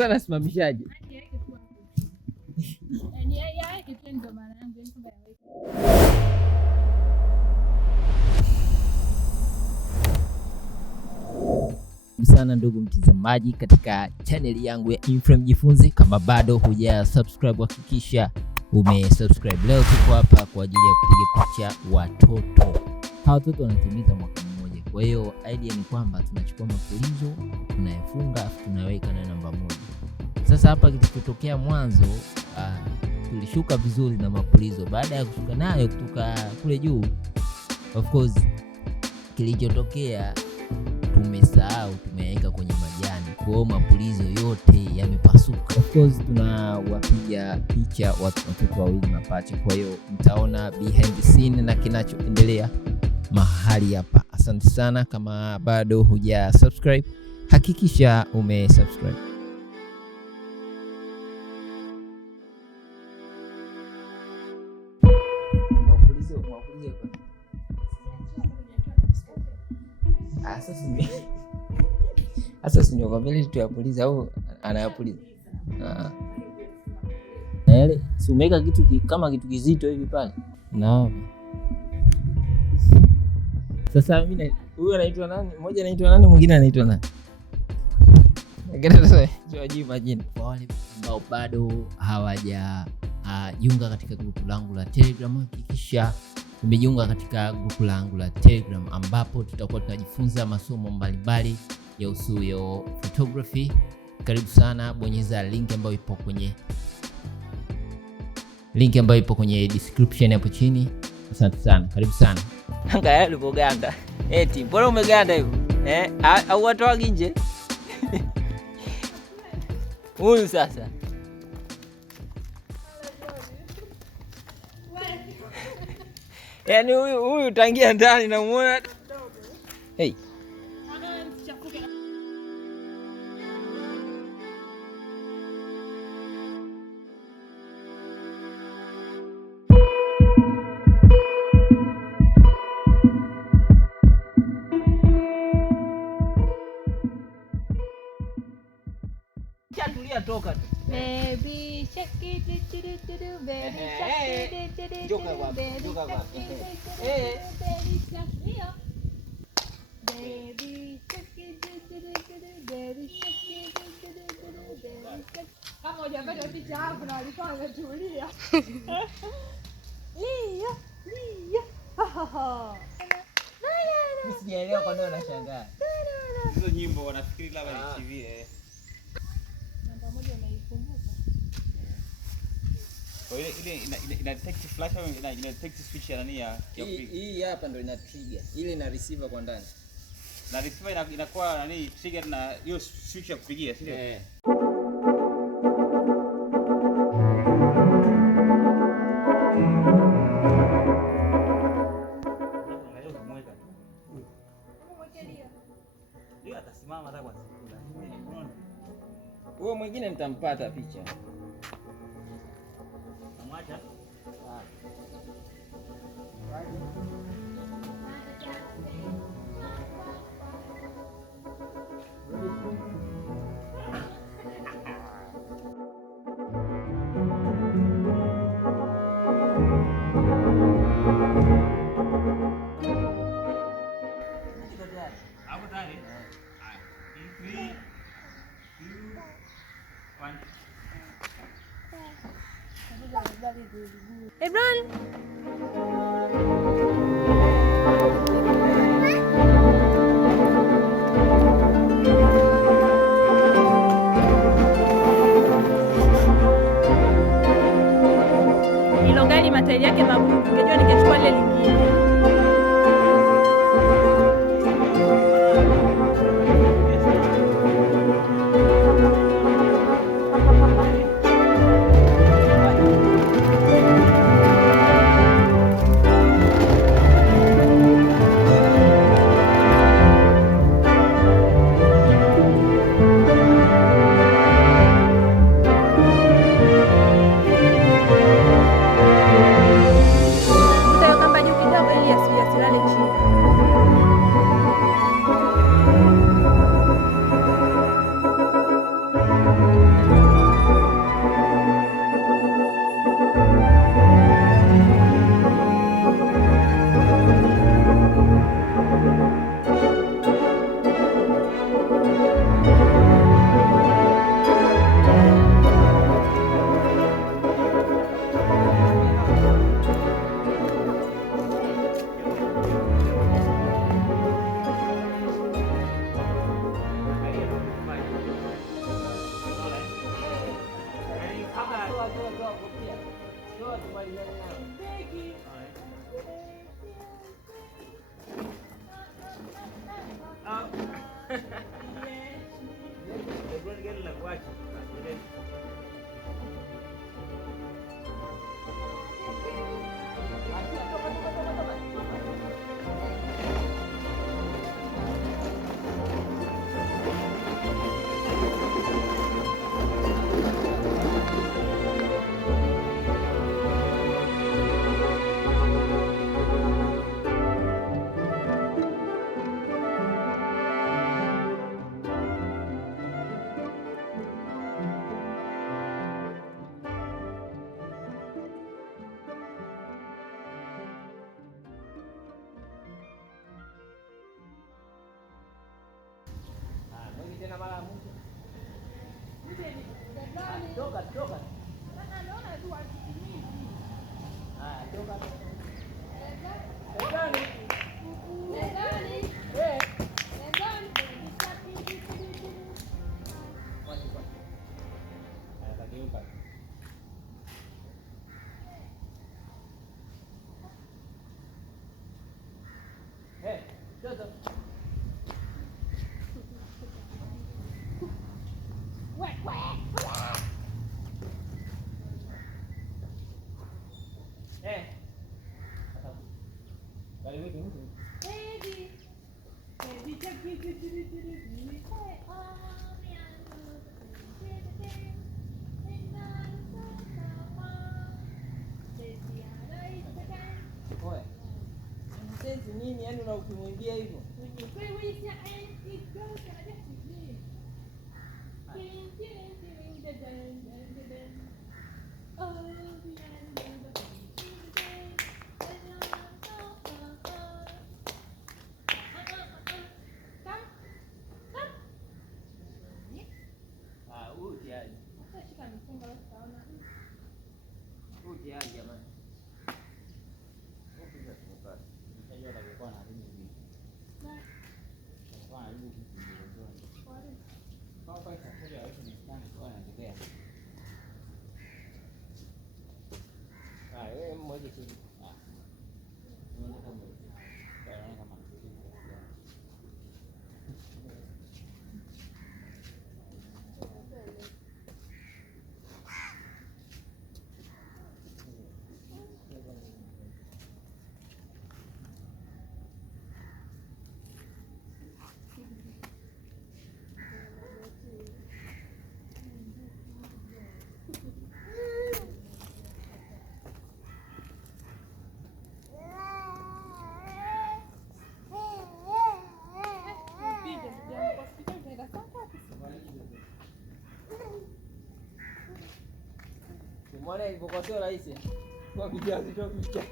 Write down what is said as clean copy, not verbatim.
Sasa nasimamishaje? Sana ndugu mtazamaji katika channel yangu ya Inframe Jifunze. Kama bado huja subscribe, hakikisha umesubscribe. Leo tuko hapa kwa ajili ya kupiga picha watoto. Hawa watoto wanatimiza mwaka mmoja. Kwa hiyo idea ni kwamba tunachukua mapulizo, tunayafunga, tunaweka na namba moja. Sasa hapa kilichotokea mwanzo, tulishuka vizuri na mapulizo. Baada ya kushuka nayo kutoka kule juu, of course kilichotokea tumesahau tumeweka kwenye majani. Kwa hiyo mapulizo yote yamepasuka. Of course tunawapiga picha watoto wawili mapacha. Kwa hiyo mtaona behind the scene na kinachoendelea mahali hapa. Asante sana. Kama bado huja subscribe, hakikisha umesubscribe. Sasa si ndio kwa vile tuyapuliza au anayapuliza? Ele, si umeweka kitu kama kitu kizito hivi pale. Naam. Sasa mimi huyu anaitwa nani? Mmoja anaitwa nani? Mwingine anaitwa nani? Ngine sasa siwajui majina. Kwa wale ambao bado hawajajiunga katika grupu langu la Telegram, hakikisha umejiunga katika grupu langu la Telegram ambapo tutakuwa tunajifunza masomo mbalimbali ya usuyo photography. Karibu sana, bonyeza link ambayo ipo kwenye description hapo chini. Asante sana, karibu sana. Angalia ulipoganda. Eti, mbona umeganda hivyo? Au watoa nje? Huyu sasa. Yaani huyu tangia ndani na muona. Hey. Tulia, toka tu. Baby shake it, baby shake it, joka kwa. baby shake it. Kama hujapata picha hapo na walikuwa wametulia. Lia. Sijaelewa kwa nini wanashangaa. Hizo nyimbo wanafikiri labda ni TV Namba moja unaikumbuka? Kwa hiyo ile ina detect flash au ina detect switch ya nani ya hii hapa ndio ina trigger. Ile ina receiver kwa ndani. Na receiver inakuwa nani trigger na hiyo switch ya kupigia, si ndio? Ndio atasimama hata kwa sekunde. Huyo mwingine nitampata picha. Mwacha. Hapo tayari. In 3 2 1. Ebron. Hilo gari matairi yake magumu, ningejua nikachukua ile lingine. Yes. Sensi nini yani ukimwingia hivyo? Mwana ilivyokuwa sio rahisi kwa kijazi cho picha.